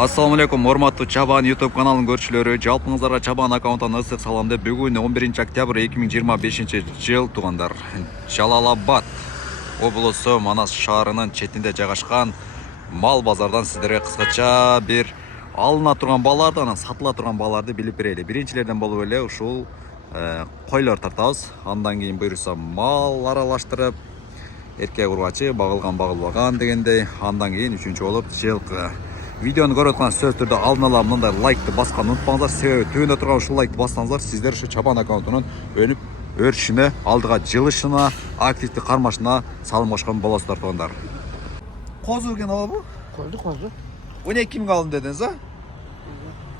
Assalamu alaikum, урматтуу Чабан YouTube каналынын көрүүчүлөрү. Жалпыңыздарга Чабан аккаунтунан ысык салам деп бүгүн 11 октябрь 2025 жыл туугандар. Жалалабад облусу Манас шаарынын четинде жайгашкан мал базардан сиздерге кыскача бир алына турган баларды, анан сатыла турган баларды билип берели. Биринчилерден болуп эле ушул койлор тартабыз. Андан кийин буюрса мал аралаштырып, эркек ургачы, багылган багылбаган дегендей. Андан кийин үчүнчү болуп жылкы. Видеоны көрүп аткан сөздөрдө алдын ала мындай лайкты басканды унутпаңыздар. Себеби түбүндө турган ушул лайкты бассаңыздар, сиздер ушу Чабан аккаунтунун өнүп өрүшүнө, алдыга жылышына, активдик кармашына салым кошкон болосуздар туугандар. Козу экен абы? Козу. 12 миң алым дедиңиз, а?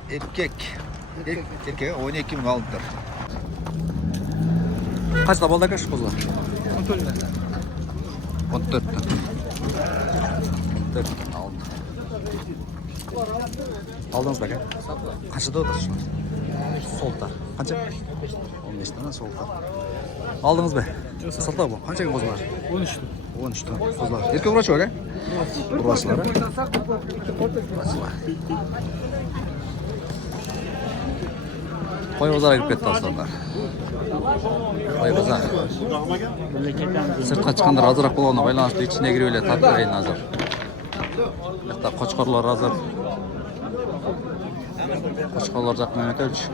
Эркек 12 миң алымдар. Качта болду экен ушу козулар? 14. 14 алым. Алдыңыз ба екен? Қаншада отырсыз? Солта. Қанша? 15 тана солта. Алдыңыз ба? Солта бұл. Қанша екен қозылар? 13 тана қозылар. Еркек ұрачы ба екен? Ұрачылар. Қой базар кіріп кетті асылдар. Қой базар. Сыртқа шыққандар азырақ болғаны байланысты ішіне кіріп еле тартырайын азыр. Яқта қошқарлар азыр. Қошқарлар жақын өте өлші.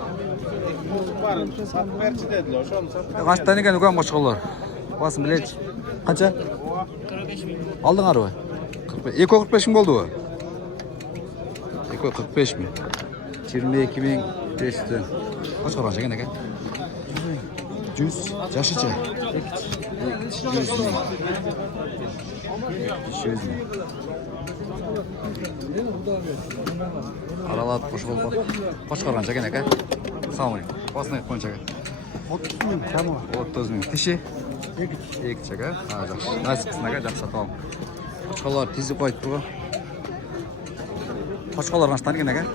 Қаштан екен өкен қошқарлар? Басын білет. Қанша? 45 алдың ары ба? 45 мың болды ба? 45 мың. 22 мың 500. Қошқар қанша екен екен? 100. Жашыча? 100 мың. 200 мың. Аралат қошқар бар. Қошқар қанша екен екен? Салам алейкум. Басына қанша екен? 30 мың. 30 мың. Тиши? 2 чага. Жақсы. Насипсына ға жақсы сатып алам. Қошқарлар тезіп қойып тұрғы. Қошқарлар қаншадан екен екен?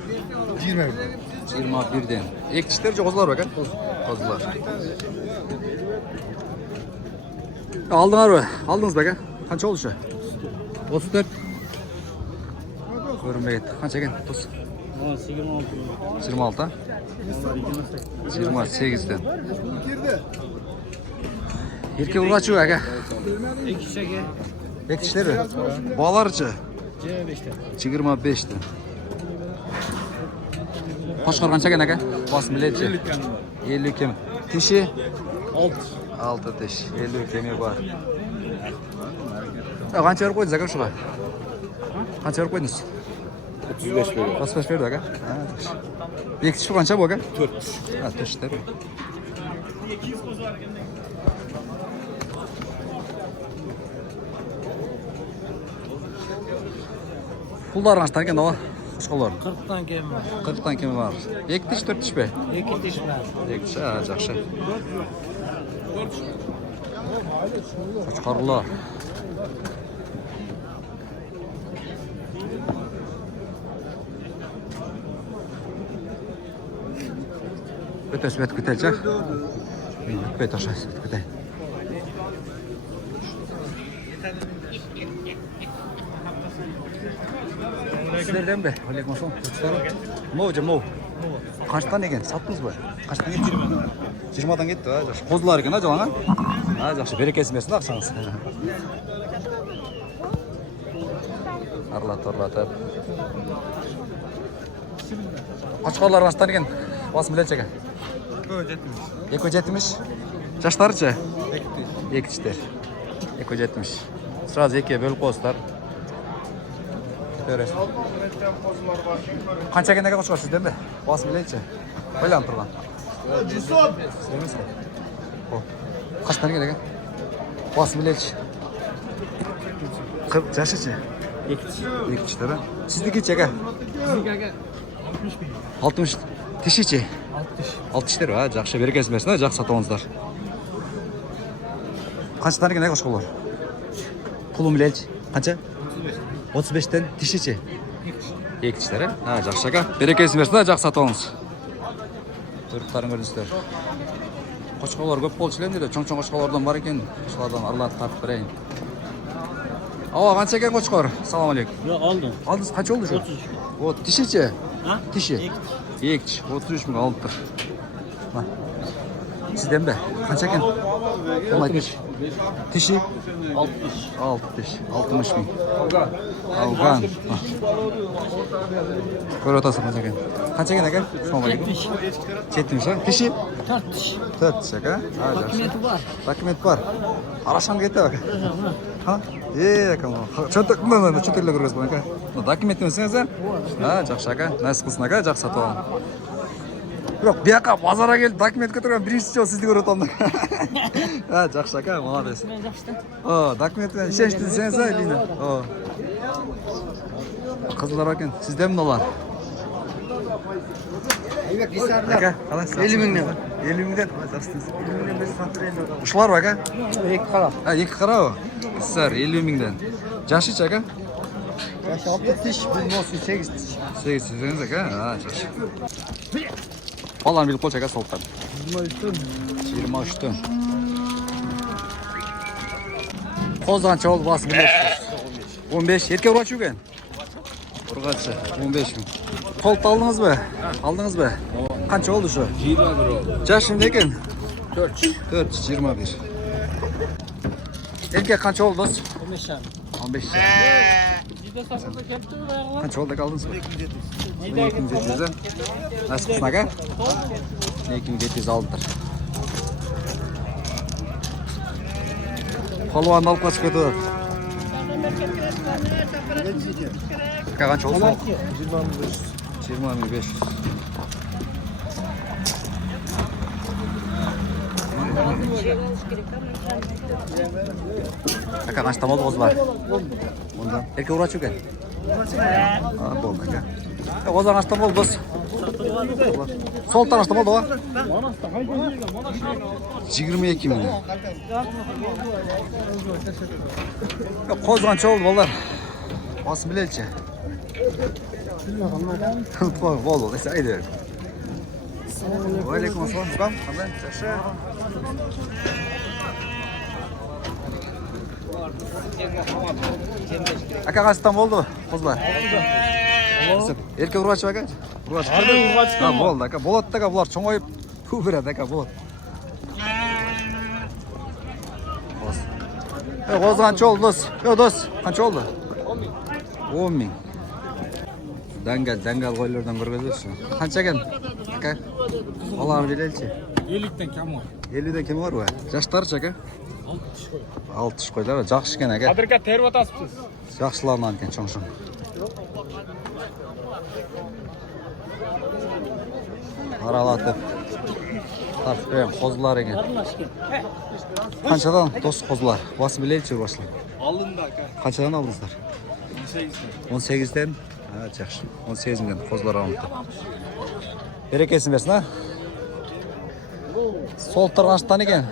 21-ден. Тиштер жоқ қозылар ба екен? Қозылар. Алдыңар ба? Алдыңыз ба екен? Қанша олышы? 34. Көрінбей кетті. Қанша екен? 26. 28-ден. Еркек ұрғачы ба әке? 2 тиштер бе? Баларычы? 25-ден. Қошқар қанша екен әке? Басын білетші? 50 кем. Тиші? 6 тиш. 50 кеме бар. Қанша өріп қойдыңыз әке ұшыға? Қанша өріп қойдыңыз? 35 берді. 35 берді әке? 2 тиш қанша бұл әке? 4 тиш. 4 тиштер бе? Пұлдар қаншадан екен ала? Қошқарлар? 40-тан кем бар. 40-тан кем бар. 2 тиш, 4 тиш бе? 2 тиш бар. 2 тиш, жақшы. Қошқарлар. Өтөс бет күтелші. Бет ашайсы күтел. Сіздерден бе? Алейкум ассалам. Мол же мол. Қаншадан екен? Саттыңыз ба? Қаншадан кетті? 20-дан кетті, жақсы. Қозылар екен, жалаңа? Жақсы, берекесін берсін ақшаңыз. Арлатып. Қошқарлар қаншадан екен? Басын білетші екен? 270. Жаштарычы? 2 тиштер. 270. Сразу 2-ге бөліп қосыздар. Қанша екен екен қошқар сізден бе? Басын білетші? Байланып тұрған. Сіздеміз бе? Қаштан екен екен? Басын білетші? Жашычы? 2 тиштер. Сіздікі чі екен? 60. Тишичи? 6 тиштер, жақшы, берекесін берсін, жақсы сатып алыңыздар. Қаншадан екен қошқарлар? Пұлым білелші? Қанша? 35-тен тишичи? 2 тиштер, жақшы аға. Берекесін берсін, жақсы сатып алыңыз. Түріктарын көріністер. Қошқарлар көп болчу эле, чоң-чоң қошқарлардан бар екен. Қошқарлардан аралатып тартып берейін. Ава қанша екен қошқар? Салам алейкум. Yok aldım. Алдыңыз қанша oldu şu? 33. O dişiçe. Ha? Dişi. Ekçi. 33 bin alıptır. Ha. Sizden be. Kaç eken? 60. Dişi? 60. 60 bin. Algan. Kör otası kaç eken? Kaç eken eken? Salam aleykum. 70 ha? Dişi? 4. 4 eka. Ha, Dokümenti var. Dokument var. Araşan ketті bak. Ha. Ha? Кім чөнтек мына чөнтеклер көргөз бул ака. Документ эмесеңиз а? Ha, жакшы ака. Насип кылсын ака, жакшы сатып алам. Бирок бияка базарга келип документ көтөргөн биринчи жолу сизди көрүп атам. Ha, жакшы ака, молодец. Ben yapıştım. Документ менен ишеничти десеңиз а, Лина. Кызылдар экен. Сизде эмне алар? Ака, калайсыз? 50 миңден. 50 миңден. Жакшысыз. 50 миңден 5 сатыр эле. Ушулар бар ака? Ek kara. Ha, екі қарау. Кыздар 50 миңден. Жашы ака? Yaş 6 diş, bu nosu 8 diş. 8 сіз ака? Ha, жакшы. Баланы билип койчу ака солтан. 23 төн. Коз канча болуп басып билесиз? 15. Эркек урачу экен? Ургачы 15 миң. Колду алдыңызбы? Алдыңызбы? Канча болду ушу? 21 oldu. Жашы эмне экен? 4. 4, 21. Эркек канча болду дос? 15 yani. 15. Bizde sakızda kepti mi ayaklar? Kança oldu kaldınız mı? 2700'e. Nasıl kısın aga? 2700 aldılar. Palvan alıp kaçıp kötü. Kança oldu mu? 20.500. Aka kaçta oldu koz var? Ondan. Erkek uğraş yok. Ha, oldu aka. Ozan kaçta oldu dost? Sol tarafta oldu o? 22 bin. Koz kança oldu vallahi. Basın bilelçe. Bol bol. Neyse haydi. Aleyküm selam. Bakalım. Hemen çarşı. Aka kaçtan oldu kızlar? Erkek urgaç aka? Urgaç. Ha, boldu aka. Bolot aka bular çoğayıp tu beredi aka bolot. Koz kança oldu dost? Yo dost, kança oldu? 10 bin. Dangal koylardan görgözürsün. Kança eken? Aka? Allah'ını bilelçi. 50'den kam var. 50'den kim var bu? Yaştarıç aka? 60 koylar, жақсы екен aka. Kadırga terip atasıpsız. Жақсыларынан екен чоң-чоң. Аралатып. Тартып берем, қозылар екен. Қаншадан дос қозылар? Басы білейікші басылы. Alındı aka. Қаншадан алдыңыздар? 18'den. Ha, жақсы. 18'den қозылар алынды. Берекесін берсін, ha? Сол тұрғаштан екен.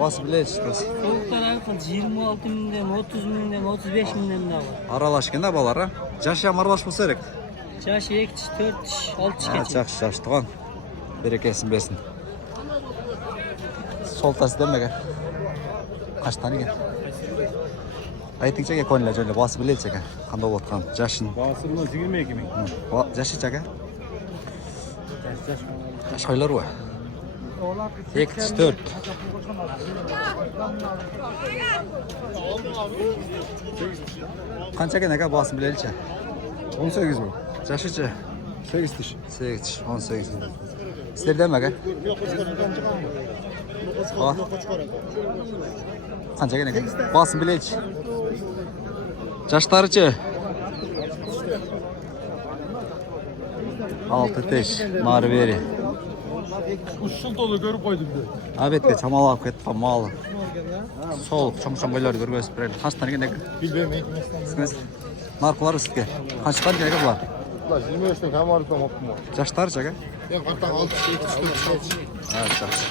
Bası bileyçi dost. Soğuklar alkın 26 minden, 30 minden, 35 minden de var. Аралашкен да балар, ha? Жашам аралаш болса керек. Yaş 2 diş, 4 diş, 6 diş Ha, geçiyor. жақсы туған. Берекесін берсін. Сол тасы демеге. Қаштан екен? Айтыңшы екен көңілі жөнінде басы білейді екен. Қандай болып отқан жашын. Bası bunu 22 min. Жашы екен? Жаш қойлар ғой. 2 diş 4. Қанша екен екен басын білейді? 18 min. Жашычы? 8 diş. 8 diş, 18. Sizler deme ekan? Ha? Qancha ekan ekan? Basın bileychi. Jashlarichi? 6 dish, nari beri. Ushul dolu görüp koydum de. Abetga chamalab ketdi moli. Sol, cho'ng-cho'ng qo'ylarni ko'rgazib beradi. Qanchadan ekan ekan? Bilmem. Siz narxlar sizga. Qanchadan ekan bular? Ulan 23'ten kam var tutam optum var. Jashlarichi aka? Ben kartan 6 diş, 4 diş. Ha, yaxshi.